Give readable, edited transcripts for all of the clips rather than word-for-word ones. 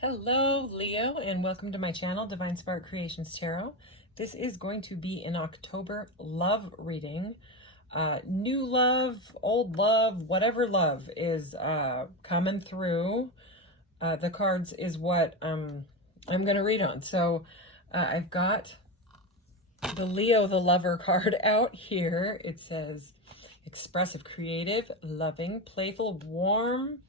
Hello, Leo, and welcome to my channel, Divine Spark Creations Tarot. This is going to be an October love reading. New love, old love, whatever love is coming through. The cards is what I'm going to read on. So I've got the Leo the Lover card out here. It says, expressive, creative, loving, playful, warm,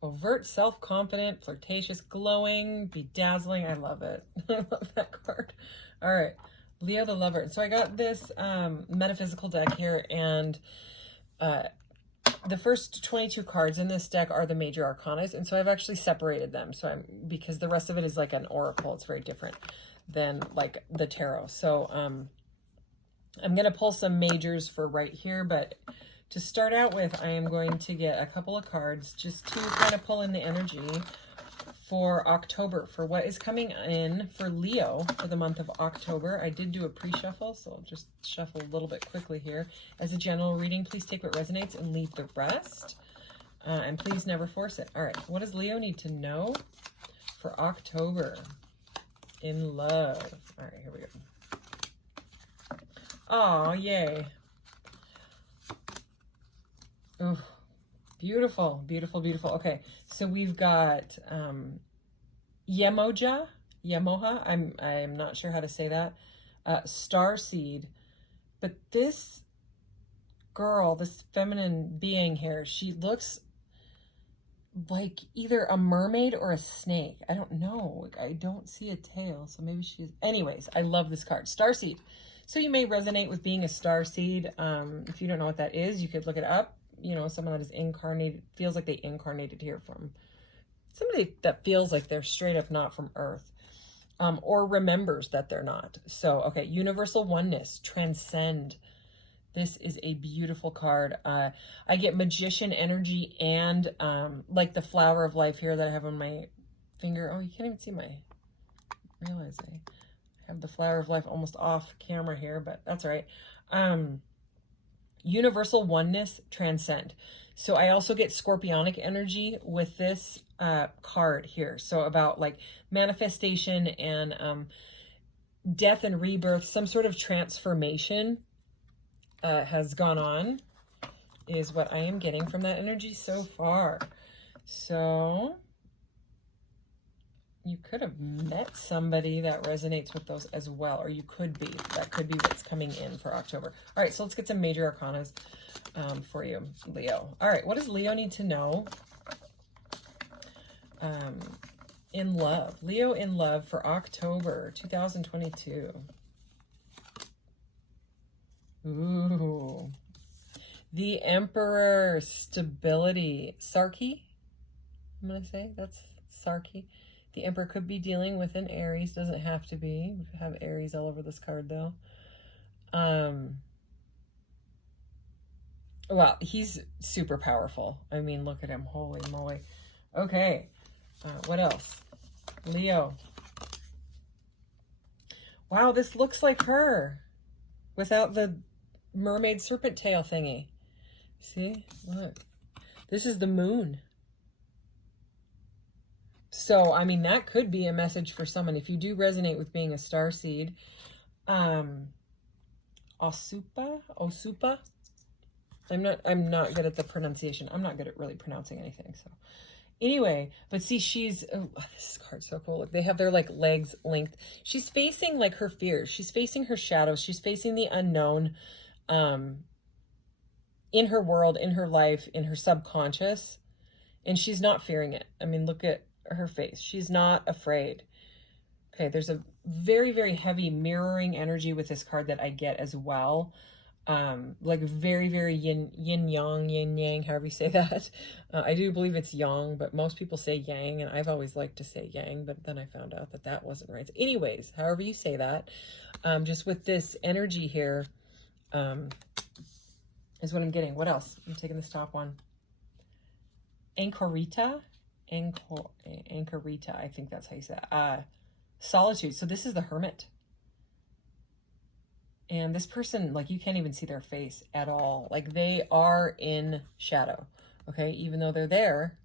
overt, self-confident, flirtatious, glowing, bedazzling. I love it. I love that card. All right, Leo the Lover. So I got this metaphysical deck here, and the first 22 cards in this deck are the major arcanas, and so I've actually separated them. So because the rest of it is like an oracle. It's very different than like the tarot. So I'm gonna pull some majors for right here, but to start out with, I am going to get a couple of cards just to kind of pull in the energy for October, for what is coming in for Leo for the month of October. I did do a pre-shuffle, so I'll just shuffle a little bit quickly here. As a general reading, please take what resonates and leave the rest. And please never force it. All right, what does Leo need to know for October in love? All right, here we go. Oh, yay. Oh, beautiful, beautiful, beautiful. Okay, so we've got Yemoja, I'm not sure how to say that. Starseed. But this girl, this feminine being here, she looks like either a mermaid or a snake. I don't know. Like, I don't see a tail, so maybe she's... Anyways, I love this card. Starseed. So you may resonate with being a starseed. If you don't know what that is, you could look it up. You know, someone that is incarnated, feels like they incarnated here from somebody that feels like they're straight up not from Earth, or remembers that they're not. So, okay, universal oneness, transcend. This is a beautiful card. I get magician energy and like the flower of life here that I have on my finger. Oh, you can't even see my, realize I have the flower of life almost off camera here, but that's all right. Universal oneness, transcend. So I also get scorpionic energy with this card here. So about like manifestation and death and rebirth, some sort of transformation has gone on, is what I am getting from that energy so far. So you could have met somebody that resonates with those as well, or you could be. That could be what's coming in for October. All right, so let's get some major arcanas for you, Leo. All right, what does Leo need to know in love? Leo in love for October 2022. Ooh. The Emperor, stability. Sarky, I'm going to say. That's Sarky. The Emperor could be dealing with an Aries. Doesn't have to be. We have Aries all over this card, though. Well, he's super powerful. I mean, look at him. Holy moly. Okay. What else? Leo. Wow, this looks like her without the mermaid serpent tail thingy. See? Look. This is the moon. So, I mean, that could be a message for someone. If you do resonate with being a starseed, Osupa. I'm not good at the pronunciation. I'm not good at really pronouncing anything. So, anyway, but see, she's, oh, this card's so cool. Look, they have their like legs length. She's facing like her fears. She's facing her shadows. She's facing the unknown, in her world, in her life, in her subconscious, and she's not fearing it. I mean, look at her face. She's not afraid. Okay, there's a very, very heavy mirroring energy with this card that I get as well. Like very, very yin yang, however you say that. I do believe it's yang, but most people say yang, and I've always liked to say yang, but then I found out that that wasn't right. So anyways, however you say that, just with this energy here, is what I'm getting. What else? I'm taking this top one. Anchorita, I think that's how you say that. Solitude. So this is the Hermit. And this person, like, you can't even see their face at all. Like, they are in shadow, okay? Even though they're there,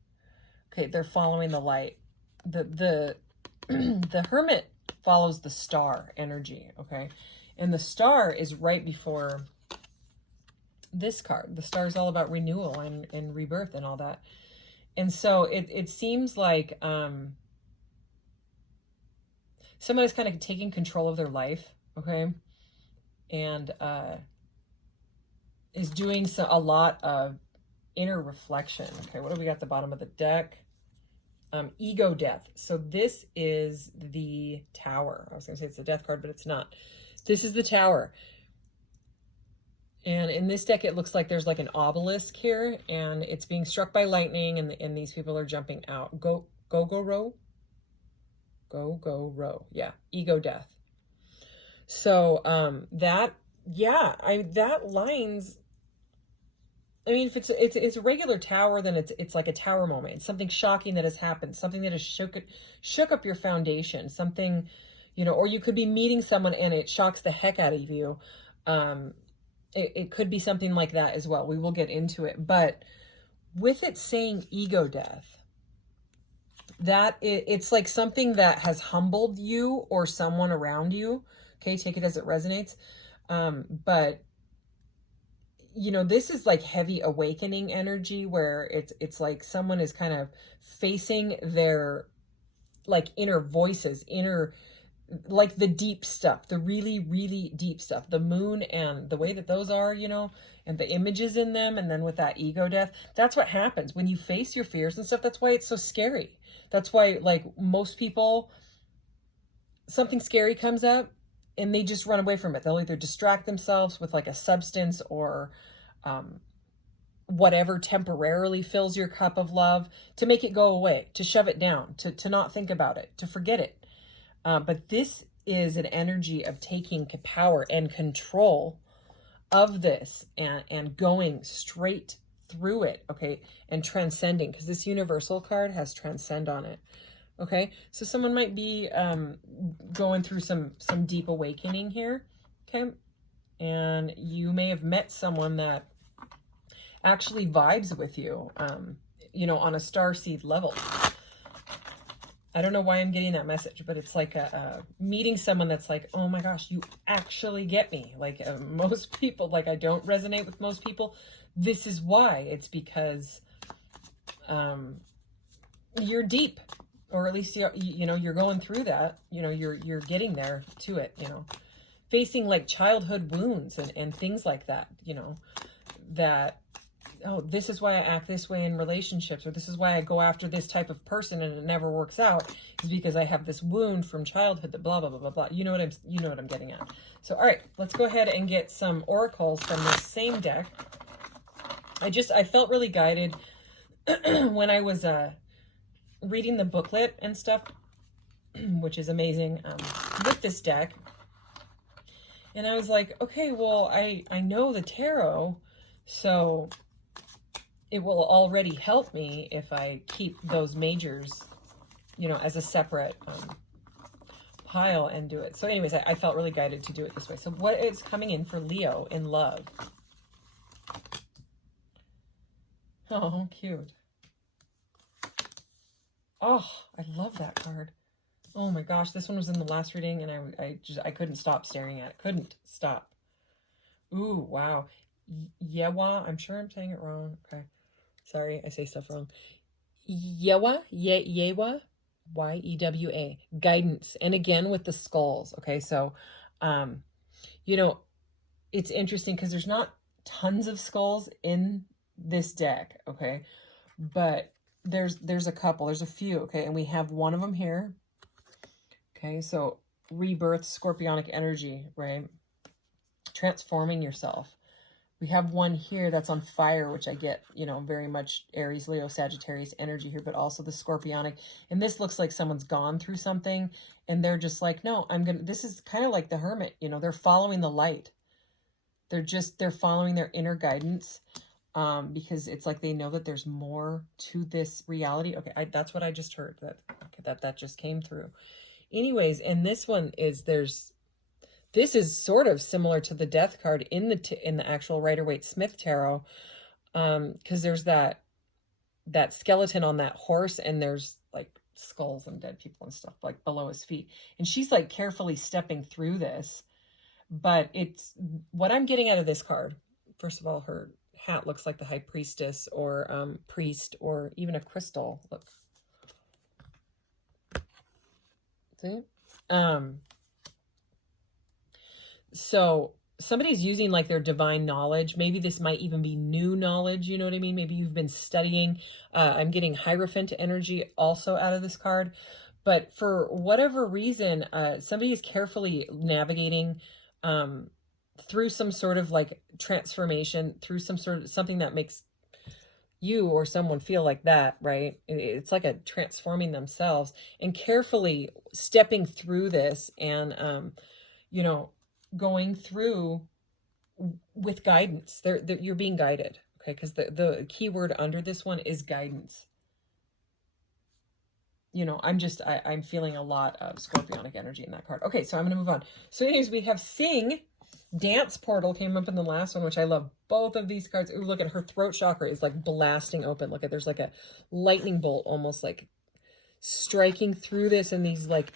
okay, they're following the light. the the Hermit follows the star energy, okay? And the star is right before this card. The star is all about renewal and rebirth and all that. And so it seems like someone is kind of taking control of their life, okay? And is doing a lot of inner reflection. Okay, what do we got at the bottom of the deck? Ego death. So this is the Tower. I was going to say it's the death card, but it's not. This is the Tower. And in this deck, it looks like there's like an obelisk here, and it's being struck by lightning, and these people are jumping out. Go row. Go. Yeah, ego death. So that lines. I mean, if it's a regular tower, then it's like a tower moment. It's something shocking that has happened, something that has shook up your foundation, something, or you could be meeting someone and it shocks the heck out of you. It could be something like that as well. We will get into it, but with it saying ego death, that it's like something that has humbled you or someone around you. Okay, take it as it resonates. But this is like heavy awakening energy where it's like someone is kind of facing their like inner voices, like the deep stuff, the really, really deep stuff, the moon and the way that those are, and the images in them. And then with that ego death, that's what happens when you face your fears and stuff. That's why it's so scary. That's why, like, most people, something scary comes up and they just run away from it. They'll either distract themselves with like a substance or whatever temporarily fills your cup of love to make it go away, to shove it down, to not think about it, to forget it. But this is an energy of taking power and control of this and going straight through it, okay, and transcending, because this universal card has transcend on it. Okay, so someone might be going through some deep awakening here, okay, and you may have met someone that actually vibes with you, on a starseed level. I don't know why I'm getting that message, but it's like meeting someone that's like, oh my gosh, you actually get me. Like most people, like I don't resonate with most people. This is why. It's because you're deep. Or at least you're going through that. You're getting there to it. Facing like childhood wounds and things like that. That, oh, this is why I act this way in relationships, or this is why I go after this type of person and it never works out, is because I have this wound from childhood. That blah blah blah blah blah. You know what I'm getting at. So all right, let's go ahead and get some oracles from this same deck. I felt really guided when I was reading the booklet and stuff, which is amazing, with this deck. And I was like, okay, well, I know the tarot, so it will already help me if I keep those majors, as a separate pile and do it. So anyways, I felt really guided to do it this way. So what is coming in for Leo in love? Oh, cute. Oh, I love that card. Oh my gosh, this one was in the last reading and I couldn't stop staring at it. Couldn't stop. Ooh, wow. Yewa, I'm sure I'm saying it wrong. Okay. Sorry, I say stuff wrong. Yewa, Y-E-W-A. Guidance. And again with the skulls. Okay, so it's interesting because there's not tons of skulls in this deck, okay? But there's a couple, there's a few, okay? And we have one of them here. Okay, so rebirth, scorpionic energy, right? Transforming yourself. We have one here that's on fire, which I get, very much Aries, Leo, Sagittarius energy here, but also the scorpionic. And this looks like someone's gone through something and they're just like, no, this is kind of like the Hermit, they're following the light. They're following their inner guidance. Because it's like they know that there's more to this reality. Okay, that's what I just heard. That just came through. Anyways, and this one is this is sort of similar to the Death card in the actual Rider-Waite-Smith tarot, because there's that skeleton on that horse, and there's like skulls and dead people and stuff like below his feet. And she's like carefully stepping through this. But it's what I'm getting out of this card. First of all, her hat looks like the high priestess or priest or even a crystal. Look. See? So somebody's using like their divine knowledge. Maybe this might even be new knowledge. You know what I mean? Maybe you've been studying. I'm getting Hierophant energy also out of this card. But for whatever reason, somebody is carefully navigating through some sort of like transformation, through some sort of something that makes you or someone feel like that, right? It's like a transforming themselves and carefully stepping through this and, you know, going through with guidance. You're being guided, okay? Because the key word under this one is guidance. You know, I'm feeling a lot of scorpionic energy in that card. Okay, so I'm going to move on. So anyways, we have Sing. Dance Portal came up in the last one, which I love both of these cards. Ooh, look at her throat chakra is like blasting open. Look at, there's like a lightning bolt almost like striking through this and these like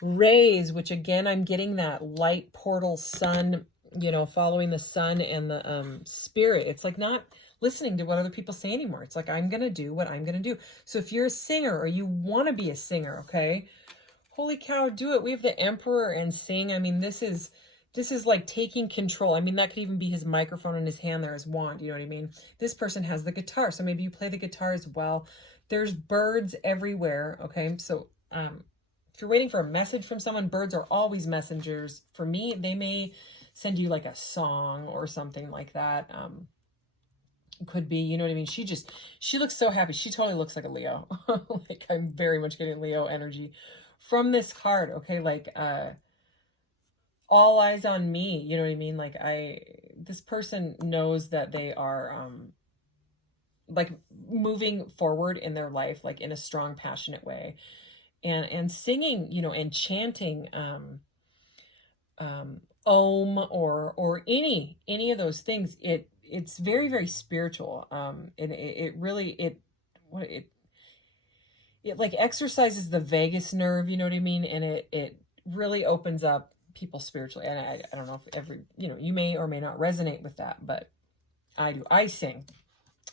rays, which again, I'm getting that light portal sun, you know, following the sun and the spirit. It's like not listening to what other people say anymore. It's like, I'm going to do what I'm going to do. So if you're a singer or you want to be a singer, okay, holy cow, do it. We have the Emperor and Sing. I mean, this is like taking control. I mean, that could even be his microphone in his hand there, his wand. You know what I mean? This person has the guitar. So maybe you play the guitar as well. There's birds everywhere. Okay. So, if you're waiting for a message from someone, birds are always messengers. For me, they may send you like a song or something like that. Could be, you know what I mean? She looks so happy. She totally looks like a Leo. Like I'm very much getting Leo energy from this card. Okay. Like, all eyes on me. You know what I mean? Like this person knows that they are, like moving forward in their life, like in a strong, passionate way. And singing, you know, and chanting Om or any of those things, it's very, very spiritual. And it really like exercises the vagus nerve, you know what I mean? And it really opens up people spiritually. And I don't know if you know, you may or may not resonate with that, but I do. I sing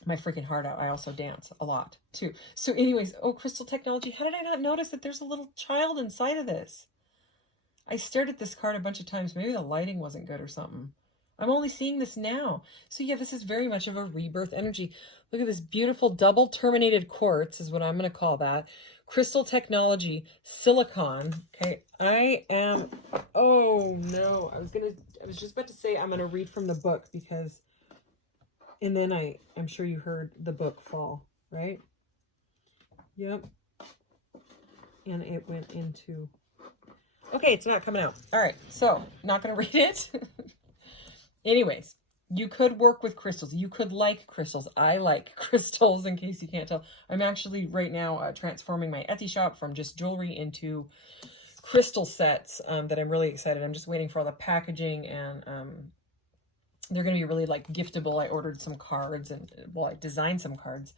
my freaking heart out. I also dance a lot too. So anyways, oh, crystal technology. How did I not notice that there's a little child inside of this? I stared at this card a bunch of times. Maybe the lighting wasn't good or something. I'm only seeing this now. So yeah, this is very much of a rebirth energy. Look at this beautiful double terminated quartz is what I'm going to call that. Crystal technology, silicon. Okay. Oh no, I was just about to say, I'm going to read from the book because, and then I'm sure you heard the book fall, right? Yep. And it went into, okay, it's not coming out. All right, so not going to read it. Anyways, you could work with crystals. You could like crystals. I like crystals, in case you can't tell. I'm actually right now transforming my Etsy shop from just jewelry into crystal sets that I'm really excited. I'm just waiting for all the packaging and they're going to be really like giftable. I ordered some cards and, well, I designed some cards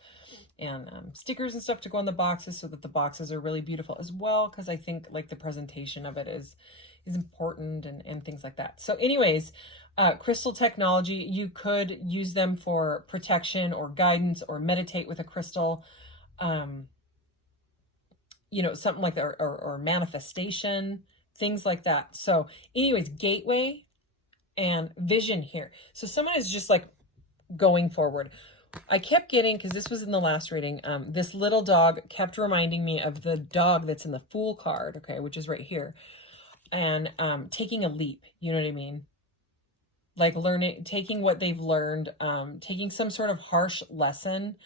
and stickers and stuff to go on the boxes so that the boxes are really beautiful as well. Cause I think like the presentation of it is important and things like that. So anyways, crystal technology, you could use them for protection or guidance or meditate with a crystal, you know, something like that, or manifestation, things like that. So anyways, gateway and vision here. So someone is just like going forward. I kept getting, because this was in the last reading, this little dog kept reminding me of the dog that's in the Fool card, okay, which is right here. And taking a leap, you know what I mean? Like taking what they've learned, taking some sort of harsh lesson,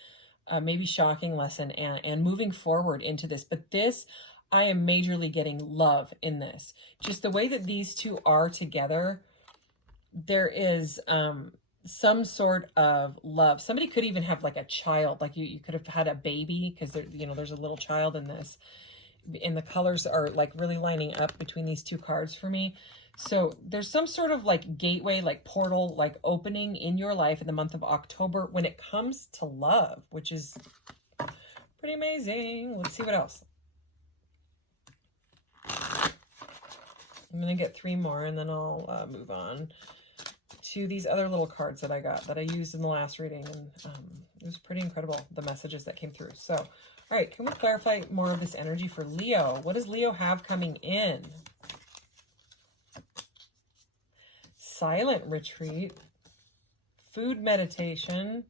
maybe shocking lesson, and moving forward into this. But this, I am majorly getting love in this. Just the way that these two are together, there is some sort of love. Somebody could even have like a child, like you could have had a baby, because you know, there's a little child in this. And the colors are like really lining up between these two cards for me. So there's some sort of like gateway, like portal, like opening in your life in the month of October when it comes to love, which is pretty amazing. Let's see what else. I'm going to get 3 more, and then I'll move on to these other little cards that I got that I used in the last reading. And it was pretty incredible, the messages that came through. So, all right, can we clarify more of this energy for Leo? What does Leo have coming in? Silent retreat. Food meditation.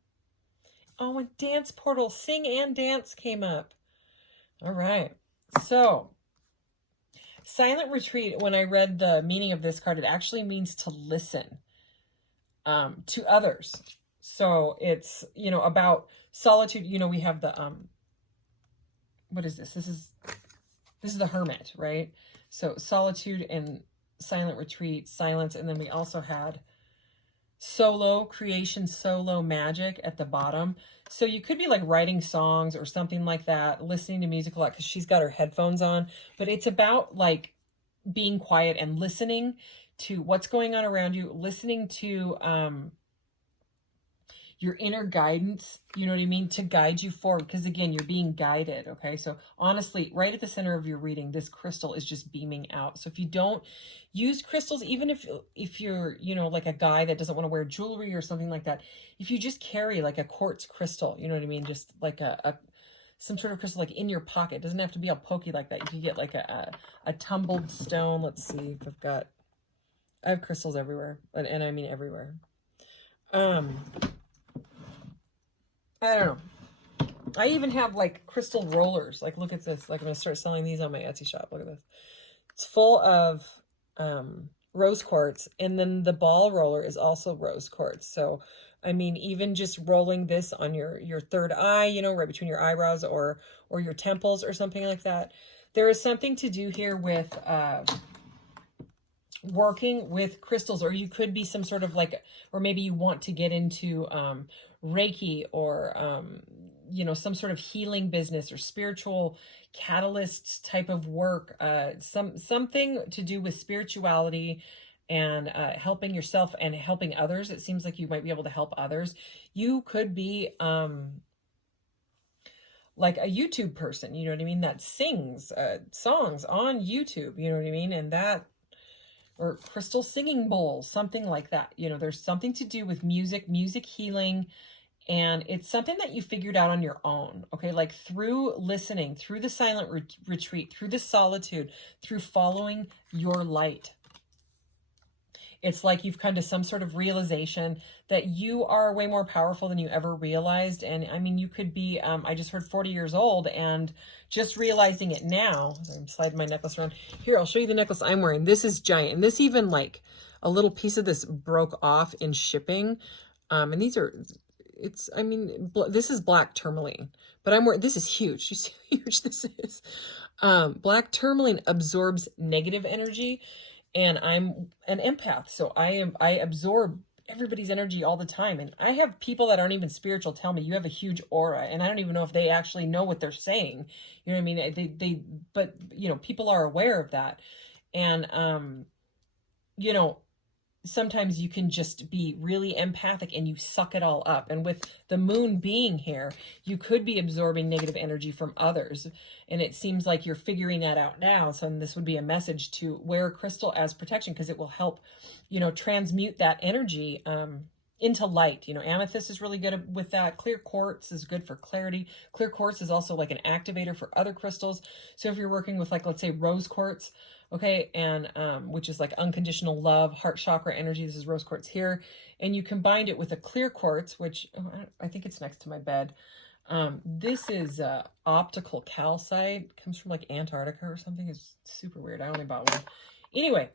Oh, and dance portal. Sing and dance came up. All right. So, silent retreat, when I read the meaning of this card, it actually means to listen to others. So it's, you know, about solitude. You know, we have the, what is this? This is the Hermit, right? So solitude and silent retreat, silence. And then we also had solo creation, solo magic at the bottom. So you could be like writing songs or something like that, listening to music a lot because she's got her headphones on. But it's about like being quiet and listening to what's going on around you, listening to your inner guidance, you know what I mean, to guide you forward. Because again, you're being guided, okay? So honestly, right at the center of your reading, this crystal is just beaming out. So if you don't use crystals, even if you're, you know, like a guy that doesn't want to wear jewelry or something like that, if you just carry like a quartz crystal, you know what I mean, just like some sort of crystal like in your pocket, it doesn't have to be all pokey like that. You can get like a tumbled stone. Let's see if I have crystals everywhere, and I mean everywhere. I don't know. I even have like crystal rollers. Like, look at this. Like, I'm going to start selling these on my Etsy shop. Look at this. It's full of rose quartz. And then the ball roller is also rose quartz. So, I mean, even just rolling this on your third eye, you know, right between your eyebrows or your temples or something like that. There is something to do here with working with crystals, or you could be some sort of like, or maybe you want to get into Reiki or, you know, some sort of healing business or spiritual catalyst type of work, something to do with spirituality and helping yourself and helping others. It seems like you might be able to help others. You could be like a YouTube person, you know what I mean, that sings songs on YouTube, you know what I mean, and that, or crystal singing bowls, something like that. You know, there's something to do with music healing, and it's something that you figured out on your own, okay? Like through listening, through the silent retreat, through the solitude, through following your light. It's like you've come to some sort of realization that you are way more powerful than you ever realized. And I mean, you could be, I just heard 40 years old and just realizing it now. I'm sliding my necklace around. Here, I'll show you the necklace I'm wearing. This is giant. And this even like a little piece of this broke off in shipping. And these are, it's, I mean, this is black tourmaline, but I'm wearing, this is huge. You see how huge this is? Black tourmaline absorbs negative energy. And I'm an empath, so I absorb everybody's energy all the time. And I have people that aren't even spiritual tell me you have a huge aura, and I don't even know if they actually know what they're saying. You know what I mean? But you know, people are aware of that. And you know, sometimes you can just be really empathic and you suck it all up. And with the moon being here, you could be absorbing negative energy from others. And it seems like you're figuring that out now. So this would be a message to wear a crystal as protection, because it will help, you know, transmute that energy into light. You know, amethyst is really good with that. Clear quartz is good for clarity. Clear quartz is also like an activator for other crystals. So if you're working with, like, let's say rose quartz, okay, and which is like unconditional love, heart chakra energy. This is rose quartz here. And you combined it with a clear quartz, which I think it's next to my bed. This is optical calcite. It comes from like Antarctica or something. It's super weird. I only bought one. Anyway,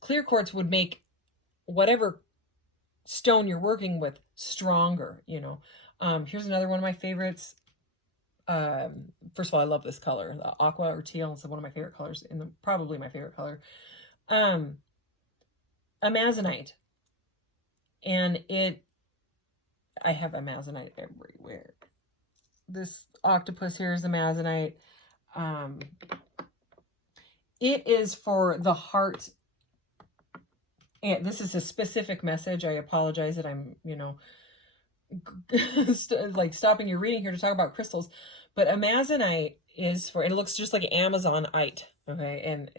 clear quartz would make whatever stone you're working with stronger, you know. Here's another one of my favorites. First of all, I love this color. The aqua or teal is one of my favorite colors, probably my favorite color. Amazonite. And I have amazonite everywhere. This octopus here is amazonite. It is for the heart. And this is a specific message. I apologize that I'm, you know, like stopping your reading here to talk about crystals. But amazonite is for, and it looks just like Amazonite, okay? And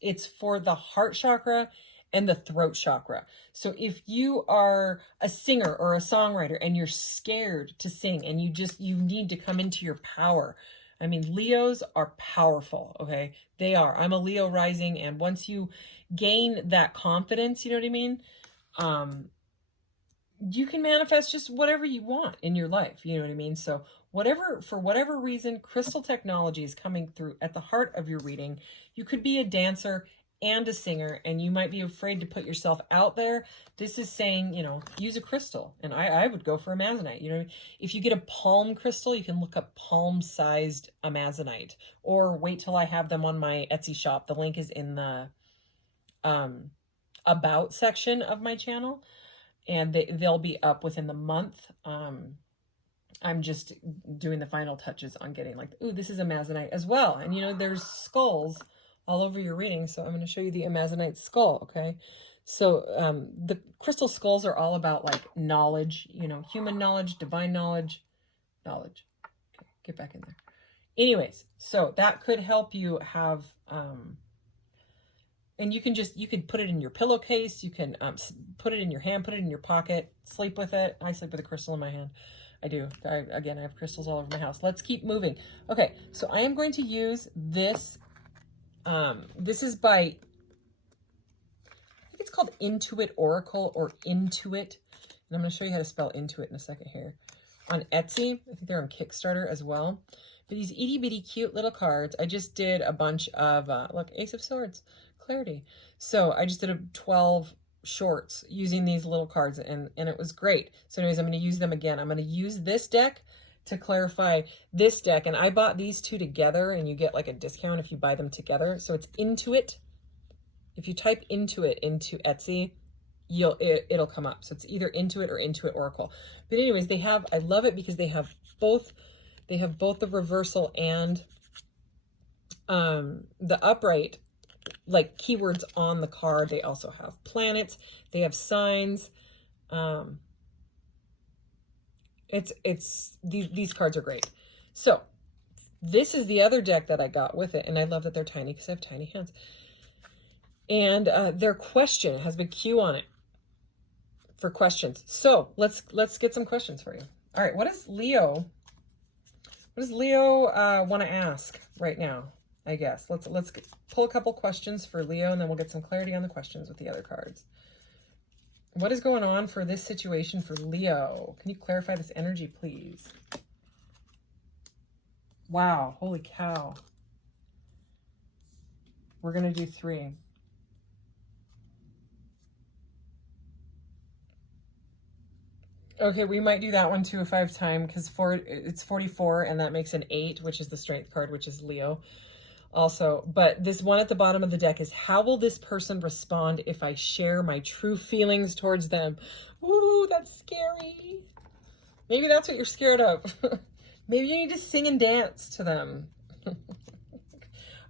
it's for the heart chakra and the throat chakra. So if you are a singer or a songwriter and you're scared to sing and you need to come into your power. I mean, Leos are powerful, okay? They are. I'm a Leo rising, and once you gain that confidence, you know what I mean? You can manifest just whatever you want in your life, you know what I mean? So for whatever reason, crystal technology is coming through at the heart of your reading. You could be a dancer and a singer, and you might be afraid to put yourself out there. This is saying, you know, use a crystal. And I would go for amazonite. You know, if you get a palm crystal, you can look up palm-sized amazonite, or wait till I have them on my Etsy shop. The link is in the about section of my channel, and they'll be up within the month. I'm just doing the final touches on getting like, ooh, this is amazonite as well. And you know, there's skulls all over your reading. So I'm going to show you the amazonite skull. Okay. So the crystal skulls are all about like knowledge, you know, human knowledge, divine knowledge. Okay, get back in there. Anyways, so that could help you have, and you could put it in your pillowcase. You can put it in your hand, put it in your pocket, sleep with it. I sleep with a crystal in my hand. I do. Again, I have crystals all over my house. Let's keep moving. Okay, so I am going to use this. This is by, I think it's called Intuit Oracle or Intuit. And I'm going to show you how to spell Intuit in a second here. On Etsy, I think they're on Kickstarter as well. But these itty bitty cute little cards, I just did a bunch of, look, Ace of Swords, Clarity. So I just did 12 shorts using these little cards, and it was great. So anyways, I'm going to use them again. I'm going to use this deck to clarify this deck, and I bought these two together, and you get like a discount if you buy them together. So it's Intuit. If you type Intuit into Etsy, it'll come up. So it's either Intuit or Intuit Oracle. But anyways, I love it because they have both the reversal and the upright, like keywords on the card. They also have planets, they have signs. These cards are great. So this is the other deck that I got with it, and I love that they're tiny because I have tiny hands. And their question has big Q on it for questions. So let's get some questions for you. All right, what does Leo want to ask right now? I guess let's pull a couple questions for Leo, and then we'll get some clarity on the questions with the other cards. What is going on for this situation for Leo? Can you clarify this energy, please? Wow, holy cow. We're going to do 3. Okay, we might do that one too if I have time, because it's 44, and that makes an 8, which is the strength card, which is Leo. Also, but this one at the bottom of the deck is, how will this person respond if I share my true feelings towards them? Ooh, that's scary. Maybe that's what you're scared of. Maybe you need to sing and dance to them.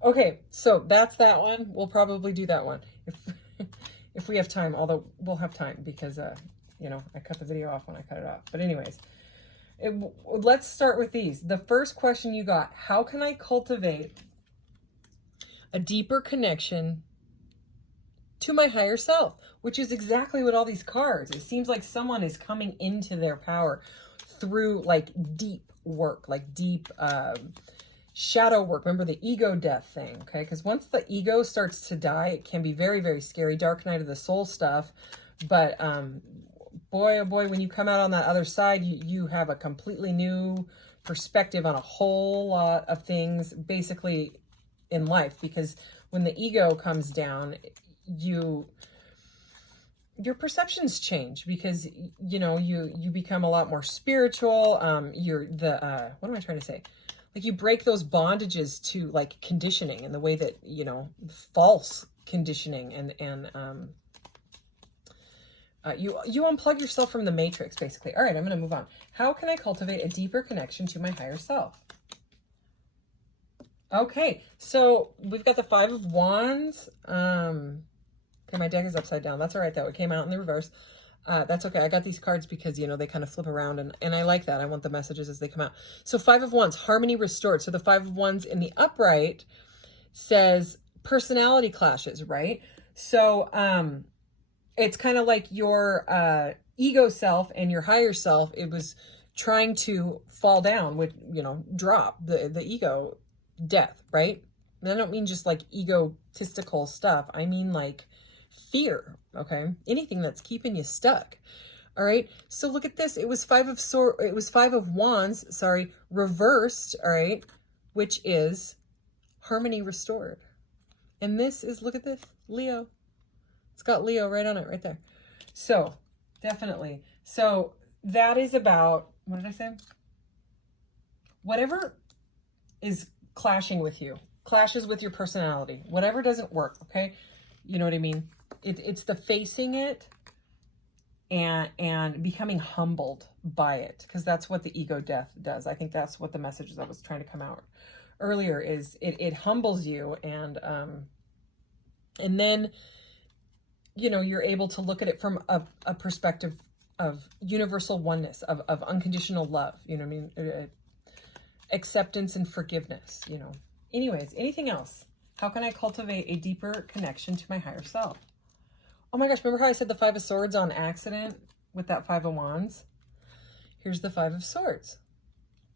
Okay, so that's that one. We'll probably do that one if we have time, although we'll have time because, you know, I cut the video off when I cut it off. But anyways, let's start with these. The first question you got, how can I cultivate a deeper connection to my higher self? Which is exactly what all these cards, it seems like someone is coming into their power through like deep work, like deep shadow work. Remember the ego death thing, okay? Because once the ego starts to die, it can be very, very scary. Dark night of the soul stuff. But boy, oh boy, when you come out on that other side, you have a completely new perspective on a whole lot of things, basically, in life. Because when the ego comes down, your perceptions change, because you know you become a lot more spiritual. What am I trying to say? Like, you break those bondages to like conditioning, and the way that, you know, false conditioning, and you unplug yourself from the matrix, basically. All right, I'm going to move on. How can I cultivate a deeper connection to my higher self? Okay, so we've got the 5 of Wands. Okay, my deck is upside down. That's all right, though. It came out in the reverse. That's okay. I got these cards because, you know, they kind of flip around, and I like that. I want the messages as they come out. So Five of Wands, harmony restored. So the Five of Wands in the upright says personality clashes, right? So it's kind of like your ego self and your higher self. It was trying to fall down with, you know, drop the ego death, right? And I don't mean just like egotistical stuff. I mean like fear, okay? Anything that's keeping you stuck. All right. So look at this. It was Five of Wands, sorry, reversed, all right, which is harmony restored. And this is, look at this, Leo. It's got Leo right on it, right there. So definitely. So that is about, what did I say? Whatever is clashing with you, clashes with your personality, whatever doesn't work, okay? You know what I mean? It's the facing it and becoming humbled by it, because that's what the ego death does. I think that's what the message that was trying to come out earlier is. It humbles you, and then, you know, you're able to look at it from a perspective of universal oneness, of unconditional love, you know what I mean? Acceptance and forgiveness, you know. Anyways, anything else? How can I cultivate a deeper connection to my higher self? Oh my gosh, remember how I said the Five of Swords on accident with that Five of Wands? Here's the Five of Swords.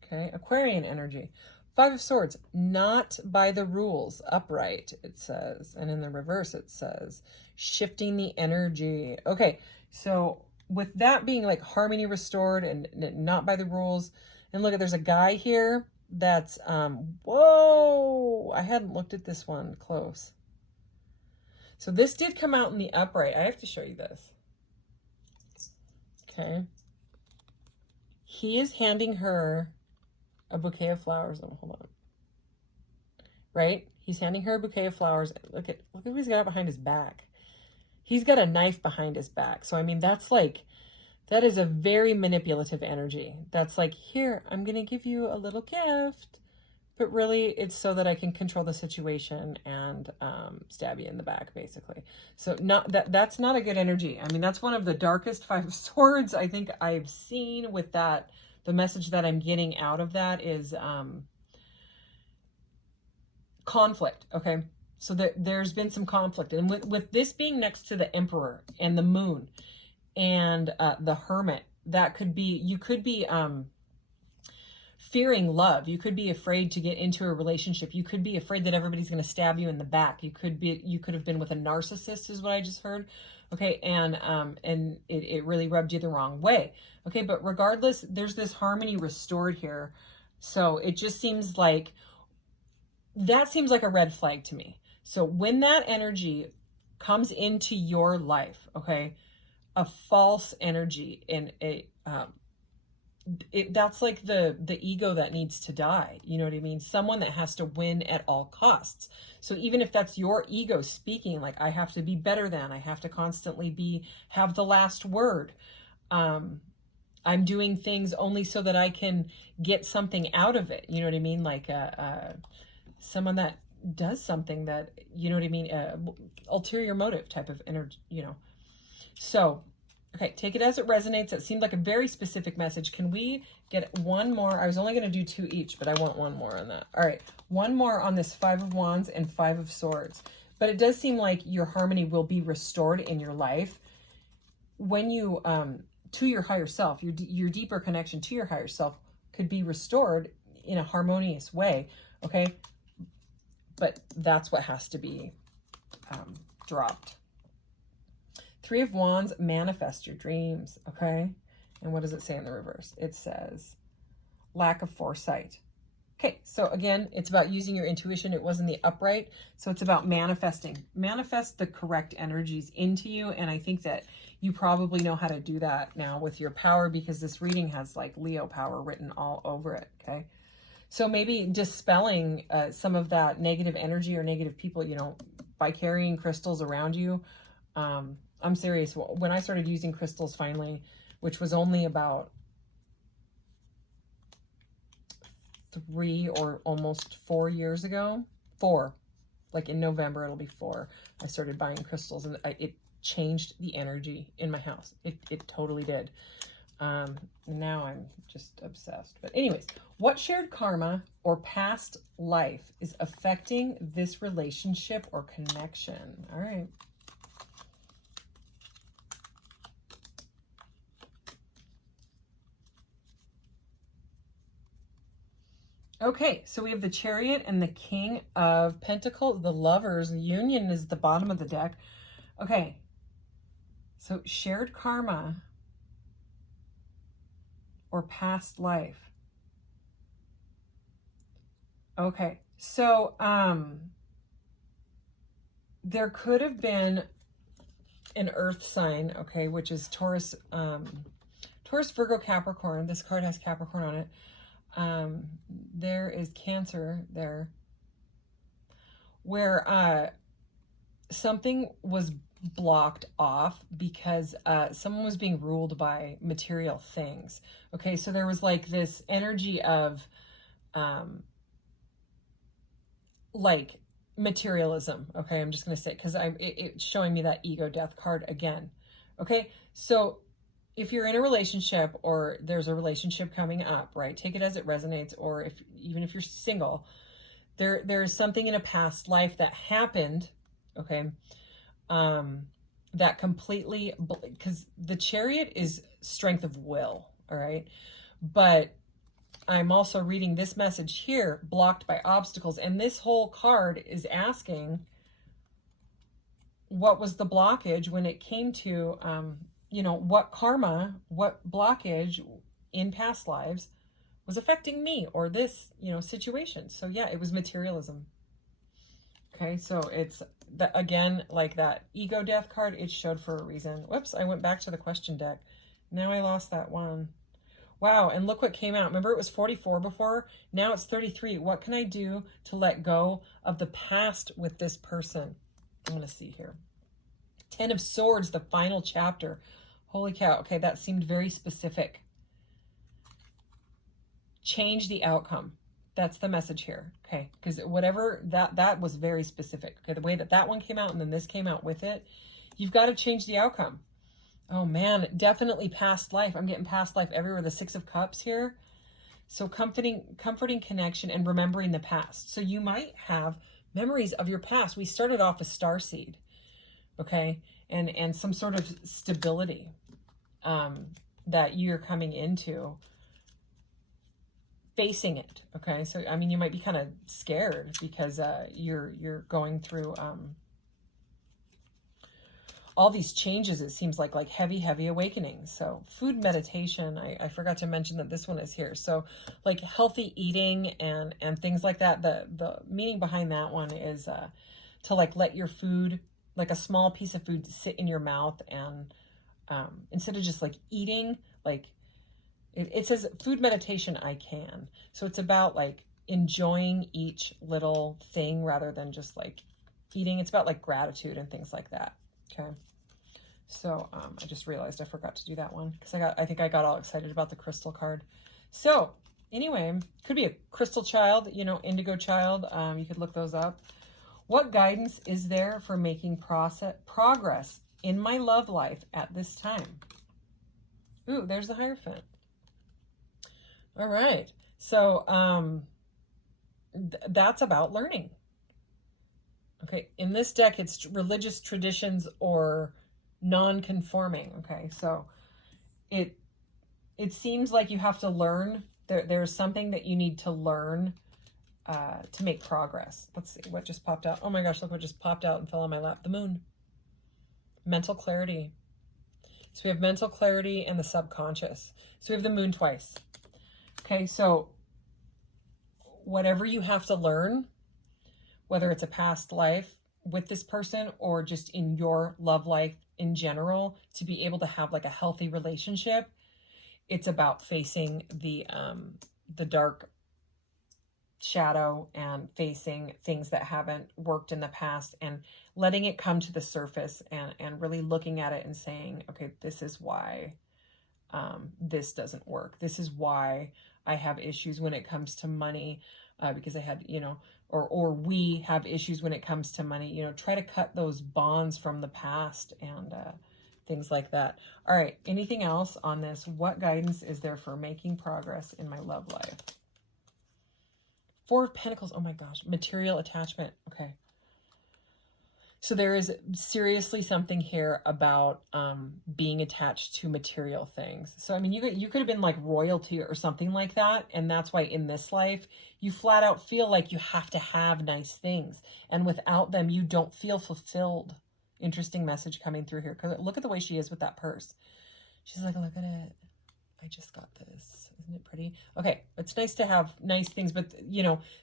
Okay, Aquarian energy. Five of Swords, not by the rules, upright, it says. And in the reverse, it says, shifting the energy. Okay, so with that being like harmony restored and not by the rules, and look, there's a guy here that's, whoa, I hadn't looked at this one close. So this did come out in the upright. I have to show you this. Okay. He is handing her a bouquet of flowers. Oh, hold on. Right? He's handing her a bouquet of flowers. Look at what he's got behind his back. He's got a knife behind his back. So, I mean, that's like, that is a very manipulative energy. That's like, here, I'm going to give you a little gift. But really, it's so that I can control the situation and stab you in the back, basically. So that's not a good energy. I mean, that's one of the darkest Five of Swords I think I've seen with that. The message that I'm getting out of that is conflict, okay? So there's been some conflict. And with this being next to the Emperor and the Moon and the Hermit, that could be, you could be fearing love. You could be afraid to get into a relationship. You could be afraid that everybody's going to stab you in the back. You could have been with a narcissist, is what I just heard. Okay. And it really rubbed you the wrong way. Okay. But regardless, there's this harmony restored here. So it just seems like, that seems like a red flag to me. So when that energy comes into your life, okay, a false energy and that's like the ego that needs to die. You know what I mean? Someone that has to win at all costs. So even if that's your ego speaking, like, I have to be better than, I have to constantly have the last word. I'm doing things only so that I can get something out of it. You know what I mean? Like someone that does something that, you know what I mean? Ulterior motive type of energy, you know. So, okay, take it as it resonates. It seemed like a very specific message. Can we get one more? I was only going to do 2 each, but I want one more on that. All right, one more on this Five of Wands and Five of Swords. But it does seem like your harmony will be restored in your life when you, to your higher self, your deeper connection to your higher self could be restored in a harmonious way, okay? But that's what has to be dropped. Three of Wands, manifest your dreams, okay? And what does it say in the reverse? It says, lack of foresight. Okay, so again, it's about using your intuition. It wasn't the upright, so it's about manifesting. Manifest the correct energies into you, and I think that you probably know how to do that now with your power, because this reading has like Leo power written all over it, okay? So maybe dispelling some of that negative energy or negative people, you know, by carrying crystals around you. I'm serious. When I started using crystals finally, which was only about 3 or almost 4 years ago, 4, like in November, it'll be 4. I started buying crystals, and changed the energy in my house. It totally did. Now I'm just obsessed. But anyways, what shared karma or past life is affecting this relationship or connection? All right. Okay, so we have the Chariot and the King of Pentacles, the Lovers. The Union is the bottom of the deck. Okay, so shared karma or past life. Okay, so there could have been an earth sign, okay, which is Taurus, Taurus, Virgo, Capricorn. This card has Capricorn on it. There is Cancer there, where something was blocked off because someone was being ruled by material things. Okay, so there was like this energy of like materialism. Okay, I'm just going to say, because it's showing me that ego death card again. Okay, so if you're in a relationship or there's a relationship coming up, right, take it as it resonates, or even if you're single, there's something in a past life that happened, okay, that completely, because the Chariot is strength of will, all right, but I'm also reading this message here, blocked by obstacles, and this whole card is asking, what was the blockage when it came to, you know, what karma, what blockage in past lives was affecting me or this, you know, situation. So yeah, it was materialism. Okay, so it's again, like that ego death card, it showed for a reason. Whoops, I went back to the question deck. Now I lost that one. Wow, and look what came out. Remember it was 44 before? Now it's 33. What can I do to let go of the past with this person? I'm going to see here. 10 of Swords, the final chapter. Holy cow. Okay, that seemed very specific. Change the outcome. That's the message here. Okay, because whatever, that was very specific. Okay, the way that one came out and then this came out with it, you've got to change the outcome. Oh man, definitely past life. I'm getting past life everywhere. The Six of Cups here. So comforting connection and remembering the past. So you might have memories of your past. We started off a starseed, okay, and some sort of stability that you're coming into, facing it. Okay, so I mean, you might be kind of scared because you're going through all these changes. It seems like heavy awakenings. So food meditation, I forgot to mention that this one is here. So like healthy eating and things like that. The meaning behind that one is to like let your food, like a small piece of food, sit in your mouth, and instead of just like eating, like it says food meditation, I can. So it's about like enjoying each little thing rather than just like eating. It's about like gratitude and things like that. Okay, so I just realized I forgot to do that one because I think I got all excited about the crystal card. So anyway, could be a crystal child, you know, indigo child. You could look those up. What guidance is there for making progress in my love life at this time? Ooh, there's the Hierophant. All right, so that's about learning. Okay, in this deck, it's religious traditions or non-conforming. Okay, so it seems like you have to learn. There's something that you need to learn to make progress. Let's see what just popped out. Oh my gosh, look what just popped out and fell on my lap. The Moon. Mental clarity. So we have mental clarity and the subconscious. So we have the Moon twice. Okay, so whatever you have to learn, whether it's a past life with this person or just in your love life in general, to be able to have like a healthy relationship, it's about facing the dark shadow and facing things that haven't worked in the past and letting it come to the surface and really looking at it and saying, okay, this is why this doesn't work. This is why I have issues when it comes to money. because I had, or we have issues when it comes to money. Try to cut those bonds from the past and things like that. All right, anything else on this? What guidance is there for making progress in my love life? Four of Pentacles. Oh my gosh. Material attachment. Okay. So there is seriously something here about being attached to material things. So, I mean, you could have been like royalty or something like that. And that's why in this life, you flat out feel like you have to have nice things. And without them, you don't feel fulfilled. Interesting message coming through here. Because look at the way she is with that purse. She's like, look at it. I just got this. Isn't it pretty? Okay, it's nice to have nice things. But,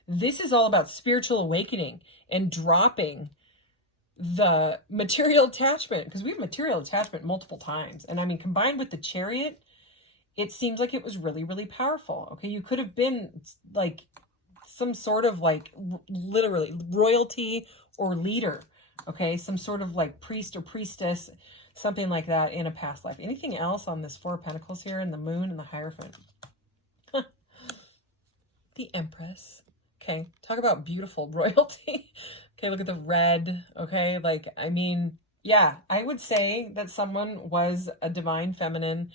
this is all about spiritual awakening and dropping the material attachment, because we have material attachment multiple times. And I mean, combined with the Chariot, it seems like it was really, really powerful. Okay, you could have been like some sort of like literally royalty or leader. Okay, some sort of like priest or priestess, something like that in a past life. Anything else on this Four of Pentacles here, and the Moon and the Hierophant? The Empress. Okay, talk about beautiful royalty. Okay, look at the red. Okay, like, I mean, yeah, I would say that someone was a divine feminine.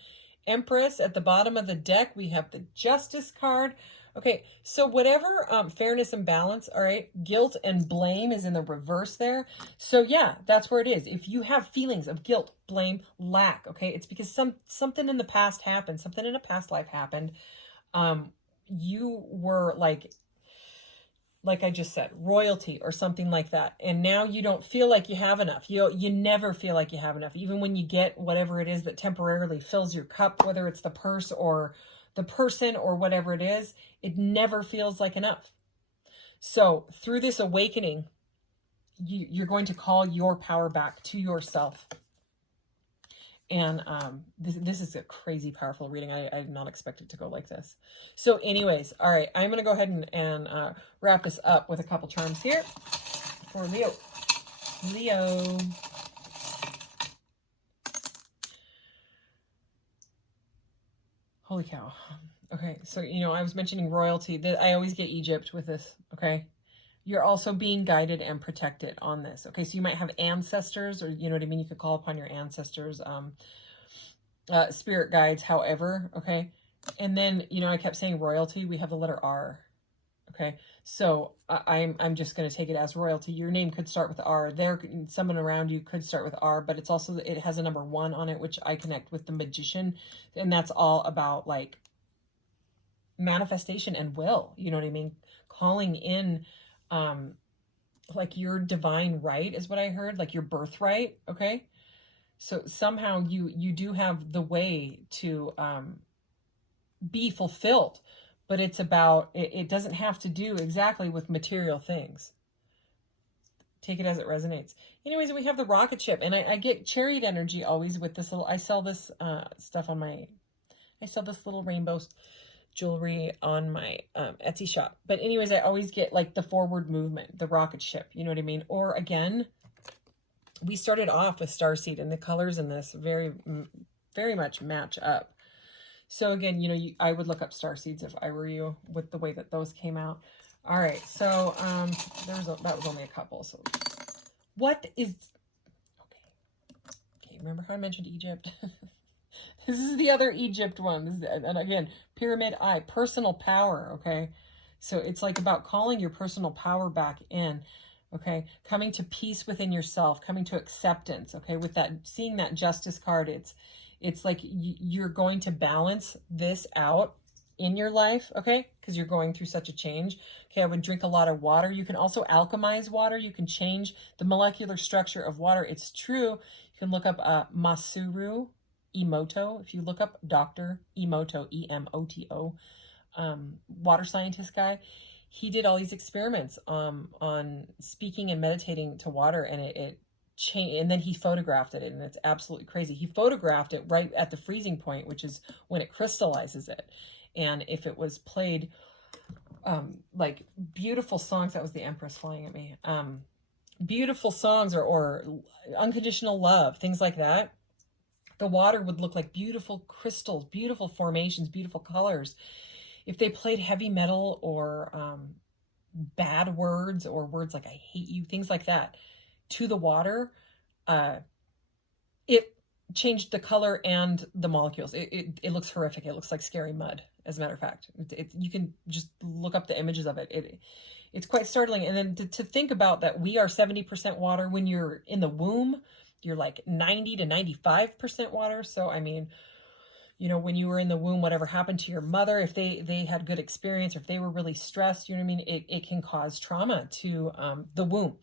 Empress at the bottom of the deck, we have the Justice card. Okay, so whatever fairness and balance, all right, guilt and blame is in the reverse there. So yeah, that's where it is. If you have feelings of guilt, blame, lack, okay, it's because something in the past happened, something in a past life happened. You were like I just said, royalty or something like that. And now you don't feel like you have enough. You never feel like you have enough. Even when you get whatever it is that temporarily fills your cup, whether it's the purse or the person or whatever it is, it never feels like enough. So through this awakening, you're going to call your power back to yourself. And this is a crazy powerful reading. I did not expect it to go like this. So anyways, all right, I'm going to go ahead and wrap this up with a couple charms here for Leo. Leo. Holy cow. Okay, so, I was mentioning royalty. I always get Egypt with this, okay? You're also being guided and protected on this. Okay, so you might have ancestors, or you know what I mean? You could call upon your ancestors, spirit guides, however, okay? And then, I kept saying royalty. We have the letter R, okay? So I'm just going to take it as royalty. Your name could start with R. Someone around you could start with R, but it has a number 1 on it, which I connect with the Magician. And that's all about like manifestation and will, you know what I mean? Calling in, like your divine right is what I heard, like your birthright. Okay. So somehow you do have the way to, be fulfilled, but it's about, it doesn't have to do exactly with material things. Take it as it resonates. Anyways, we have the rocket ship, and I get Chariot energy always with this little, I sell this, stuff on I sell this little rainbow jewelry on my Etsy shop. But anyways, I always get like the forward movement, the rocket ship, you know what I mean? Or again, we started off with starseed, and the colors in this very, very much match up. So again, I would look up starseeds if I were you with the way that those came out. All right, so that was only a couple. So what is, okay, remember how I mentioned Egypt? This is the other Egypt one. And again, pyramid eye, personal power, okay? So it's like about calling your personal power back in, okay? Coming to peace within yourself, coming to acceptance, okay? With that, seeing that Justice card, it's like you're going to balance this out in your life, okay? Because you're going through such a change. Okay, I would drink a lot of water. You can also alchemize water. You can change the molecular structure of water. It's true. You can look up Masaru Emoto. If you look up Dr. Emoto, E-M-O-T-O, water scientist guy, he did all these experiments on speaking and meditating to water, and it changed, and then he photographed it, and it's absolutely crazy. He photographed it right at the freezing point, which is when it crystallizes it. And if it was played, like beautiful songs, that was the Empress flying at me, beautiful songs or unconditional love, things like that, the water would look like beautiful crystals, beautiful formations, beautiful colors. If they played heavy metal or bad words or words like I hate you, things like that, to the water, it changed the color and the molecules. It looks horrific. It looks like scary mud, as a matter of fact. You can just look up the images of it. It's quite startling. And then to think about that we are 70% water. When you're in the womb, you're like 90 to 95% water. So, I mean, you know, when you were in the womb, whatever happened to your mother, if they had good experience, or if they were really stressed, you know what I mean? It can cause trauma to the womb.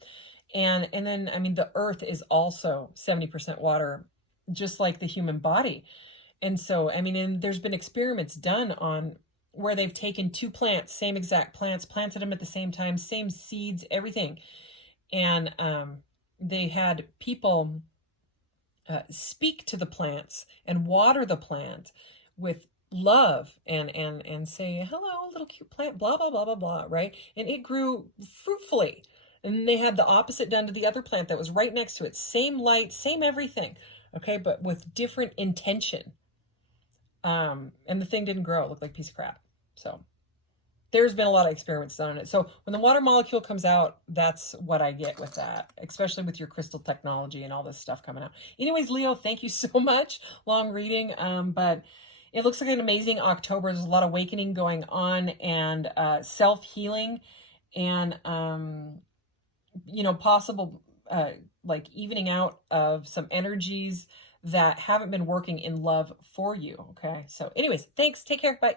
And then, I mean, the earth is also 70% water, just like the human body. And so, I mean, and there's been experiments done on where they've taken two plants, same exact plants, planted them at the same time, same seeds, everything. And they had people speak to the plants and water the plant with love and say, hello, little cute plant, blah, blah, blah, blah, blah, right? And it grew fruitfully. And they had the opposite done to the other plant that was right next to it. Same light, same everything, okay, but with different intention. And the thing didn't grow. It looked like a piece of crap. So there's been a lot of experiments done on it. So when the water molecule comes out, that's what I get with that, especially with your crystal technology and all this stuff coming out. Anyways, Leo, thank you so much. Long reading, but it looks like an amazing October. There's a lot of awakening going on, and self-healing, and you know, possible like evening out of some energies that haven't been working in love for you. Okay. So anyways, thanks. Take care. Bye.